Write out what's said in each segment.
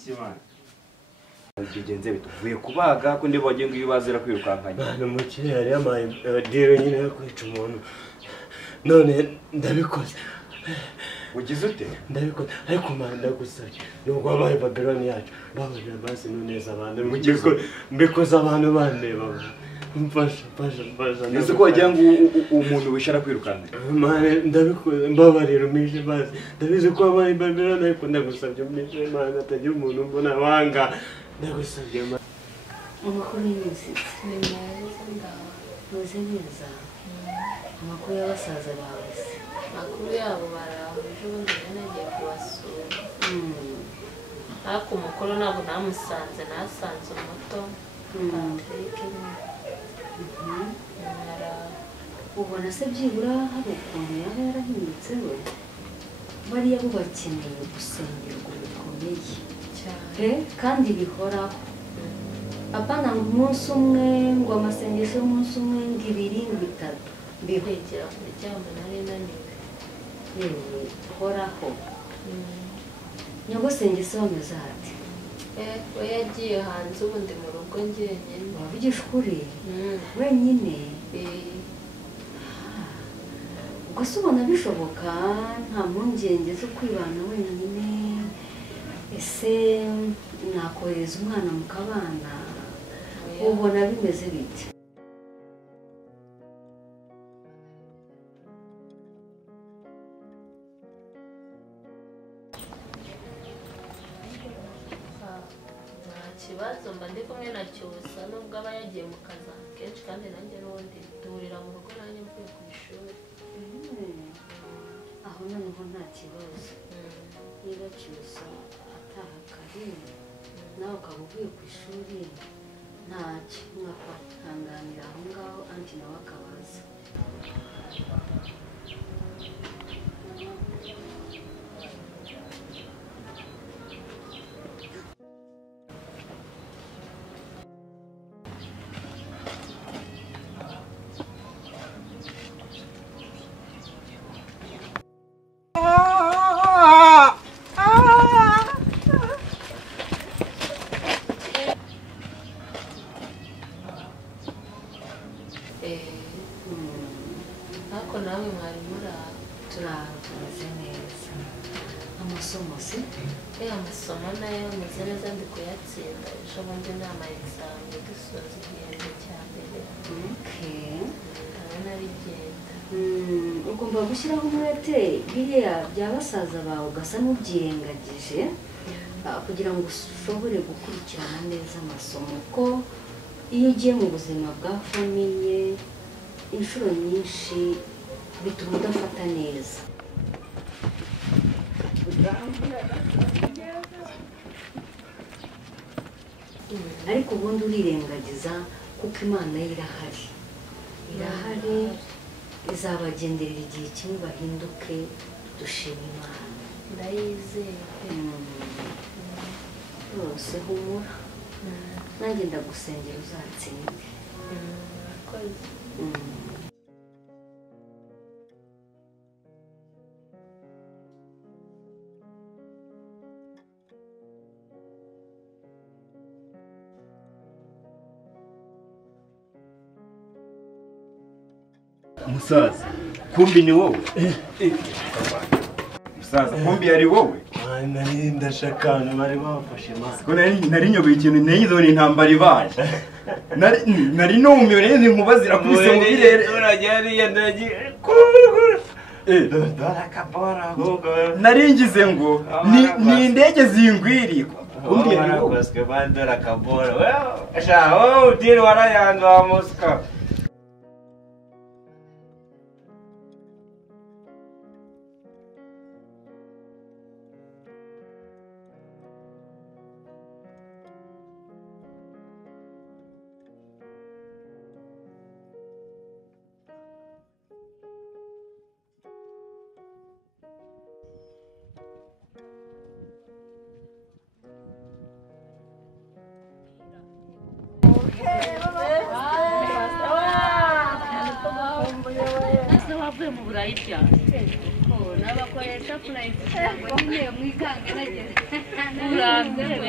ikimana bigenze bituvuye kubaga ko ndibonye ngo ibazira kwirukankanya bana mukire yari yamaye dero nyine yo kwica umuntu none ndabikoze ugize ute ndabikoze ariko mana ndagusabye nubwo wabaye Babylon yacu babarira basi neza abantu mbikoze abantu bandeba mfasha nese ko wagira ngo umuntu wishara kwirukana mane ndabikoze mbabarira umishe basi ndabizi ko wabaye Babylon ariko ndagusabye umishe mana atagira umuntu mbona wanga ndagusabye mana amakuru y'iminsi ni meza ndamuze neza amakuru y'abasaza bawe se amakuru yabo baraho ejo bundi nagiye kubasura ariko umukuru ntabwo namusanze nasanze umuto Patrick ubona se byibura hari ukuntu yaba yarahindutse we bariya bo bakeneye gusengerwa bikomeye cyane kandi bihoraho apana ngo umunsi umwe ngo amasengesho y'umunsi umwe ngo ibiri ngo itatu kwegera kuryama nari naniwe yewe horaho nyagosenge se wameze ati we yagiye hanze ubundi mu rugo njyenyine wavugisha ukuri wenyine ubwo se ubona bishoboka nta mpungenge zo kwibana wenyine ese nakohereza umwana mu kabana ubona bimeze bite ikibazo mba ndi kumwe na Cyusa nubwo aba yagiye mu kazi kenshi kandi nanjye n'ubundi duhurira mu rugo nanjye mvuye ku ishuri aho noneho nta kibazo niba Cyusa ataha kare nawe ukaba uvuye ku ishuri ntacyo mwapfa ntanganira aho ngaho anti nawe akabaza ariko nawe mwari muraho turahavuze neza amasomo se amasomo nayo ameze neza ndi kuyatsinda ejo bundi ni ama-examen dusoza igihembwe cya mbere ndabona bigenda ugomba gushyiraho umwete biriya bya basaza bawe ugasa n'ubyirengagije kugira ngo ushobore gukurikirana neza amasomo ko iyo ugiye mu buzima bwa famiye inshuro nyinshi bituma udafata neza ariko ubundi urirengagiza kuko Imana ye irahari izabagenderera igihe kimwe bahinduke dushima Imana ndayizeye rwose humura nanjye ndagusengera uzatsinde musaza kumbi ni wowe musaza kumbi yari wowe nari ndashakana bari bafashe maso ko nari nyobeye ikintu neyizo ni intambara ibaye nari numiwe nari nkubazira kubise mu birere urajyariye ndagiye nari ngize ngo ni indege zingwiriye kumbi yari wowe baswe bandora kabora sha diri warayanze wa Moscow bavuye mu burayi cyane n'abakoresha purayisi cyangwa nyine mwikanga nageze uranzewe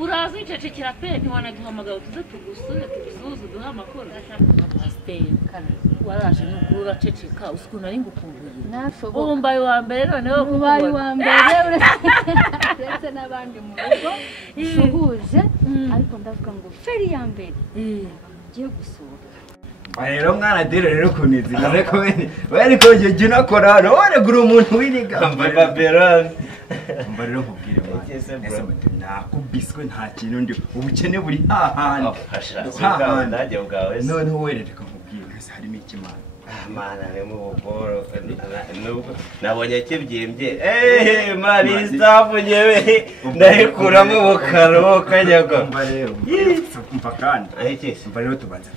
uraza wicecekera pe ntiwanaduhamagara tuze tugusuze uduhe amakuru pasiteri waraje n'ukuri uraceceka uzi ukuntu ari ngukumbuye nashoboka ubu mbaye uwa mbere noneho ubaye uwa mbere uretse n'abandi mu rugo duhuje ariko ndavuga ngo feri ya mbere ugiye gusura rero mwana dero rero kunizira ariko bari ko jye nakora none gura umuntu winiga Babylon mba rero nkubwire ese nakubiswe nta kintu ndi ubukene buri hahandi najye bwawe none werereka nkubwire ese harimo ikimana mana harimo ubugoro nabonye kibyimbye mari staff nyewe ndayikuramo ubukaro kajyago mba rero mva kandi mba rero tubanza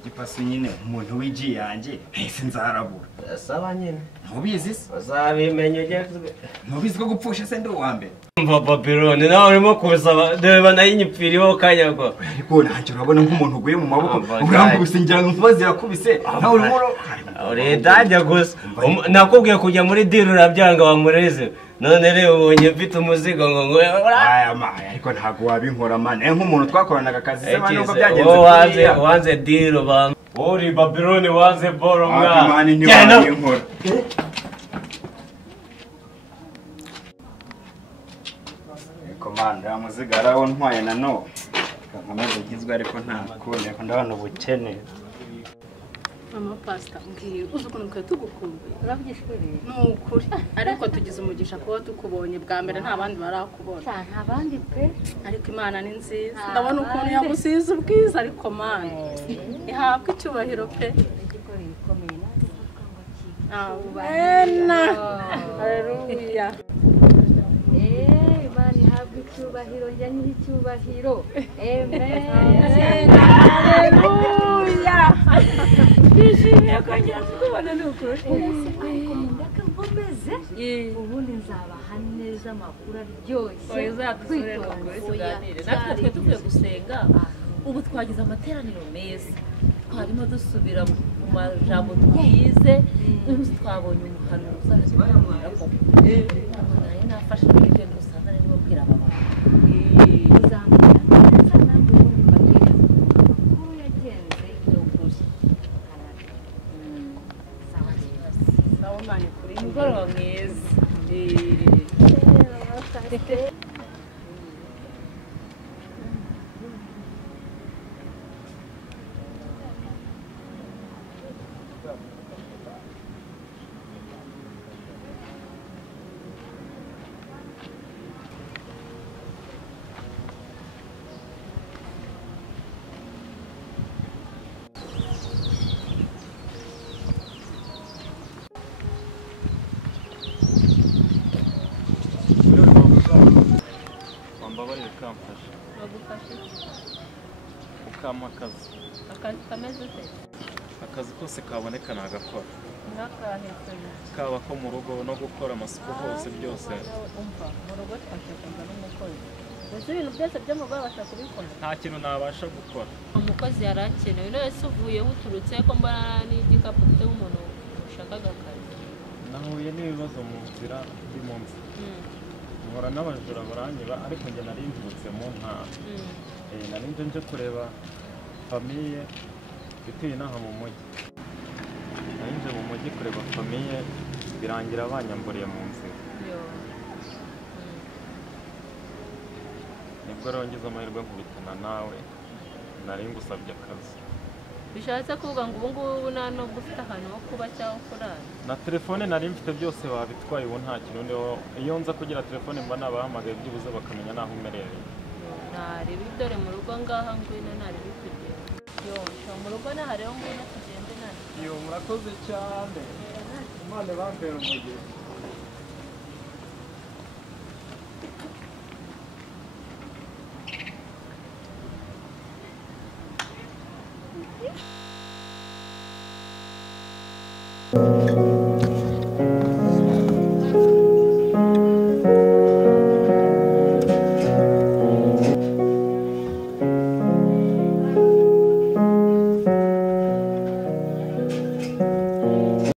igipasu nyine umuntu w'igi yanjye ntese nzarabura saba nyine ntubizi se uzabimenye ugezwe ntubizi ko gupfusha se ndi uwa mbere mva Babylon nawe urimo kusaba dore banayinyipfiriho kanyagwa ariko ntacyo urabona nk'umuntu uguye mu maboko urambuse ngira ngo inkuba zirakubise nawe urimo uredajya gusa nakubwiye kujya muri diri urabyanga wamureze none rero ubonye mfite umuzigo ngo aya maye ariko ntabwo wabinkora mane nk'umuntu twakoranaga akazi se mane uko byagenze wanze diri banga uri Babylon wanze boro mwa mane ni wabinkora komanda muziga arawo ntwaye na no nkomeze gizwe ariko nta kunde ko ndabana ubukene mama pasta mbwiye uzi ukuntu twe tugukumbuye urabyishwe rero ni ukuri ariko tugize umugisha kuba tukubonye bwa mbere nta bandi barakubona nta bandi pe ariko imana ni nziza ndabona ukuntu yagusize ubwiza ariko mana ihabwa icyubahiro pe igikora ibikomeye Amen. Haleluya. Imana ihabwa icyubahiro njya nyiha icyubahiro. Amen. Haleluya. Twishimiye kongera tukubona n'ukuri. Ndaka nkomeze. Ubundi nzabaha neza amakuru aryoshye. Uzadusure tuganire. Natwe twe tuvuye gusenga. Ubu twagize amateraniro meza. Twarimo dusubira mu majambo twize. Twabonye umuhanuzi azabwira ko nari nafashe ibintu usanga ari bubwira aba bantu uzambwira neza nanjye ubundi mbagereza amakuru yagenze y'ukuri Sawa mani kuri umugoroba mwiza akazi kameze se akazi kose kaboneka nagakora nk'akahetse kaba ko mu rugo no gukora amasuku hose byose umva mu rugo twashakamba n'umukozi mbese ibintu byose byo mu rugo babasha kubikora nta kintu nabasha gukora umukozi yari akenewe none se uvuye uturutse ko mbona n'igikapu ufite nk'umuntu ushakaga akazi nahuye n'ibibazo mu nzira ndi mu nzira nkora n'abajura baranyiba ariko njye nari ndutse mu ntara nari nje kureba famiye ituye inaha mu mujyi nari nje mu mujyi kureba famiye birangira banyamburiye mu nzira nibwo rero ngize amahirwe nkubitana nawe nari ngusabye akazi bishatse kuvuga ngo ubu ngubu nta nubwo ufite ahantu ho kuba cyangwa kurara na telefone nari mfite byose babitwaye ubu nta kintu ndiho iyo nza kugira telefone mba nabahamagaye byibuze bakamenya n'aho umerereye ntareba dore mu rugo ngaha ngwino ntareba kugenda yosha mu rugo nahareho ngwino tugende nari iyo murakoze cyane imana bambera umugezi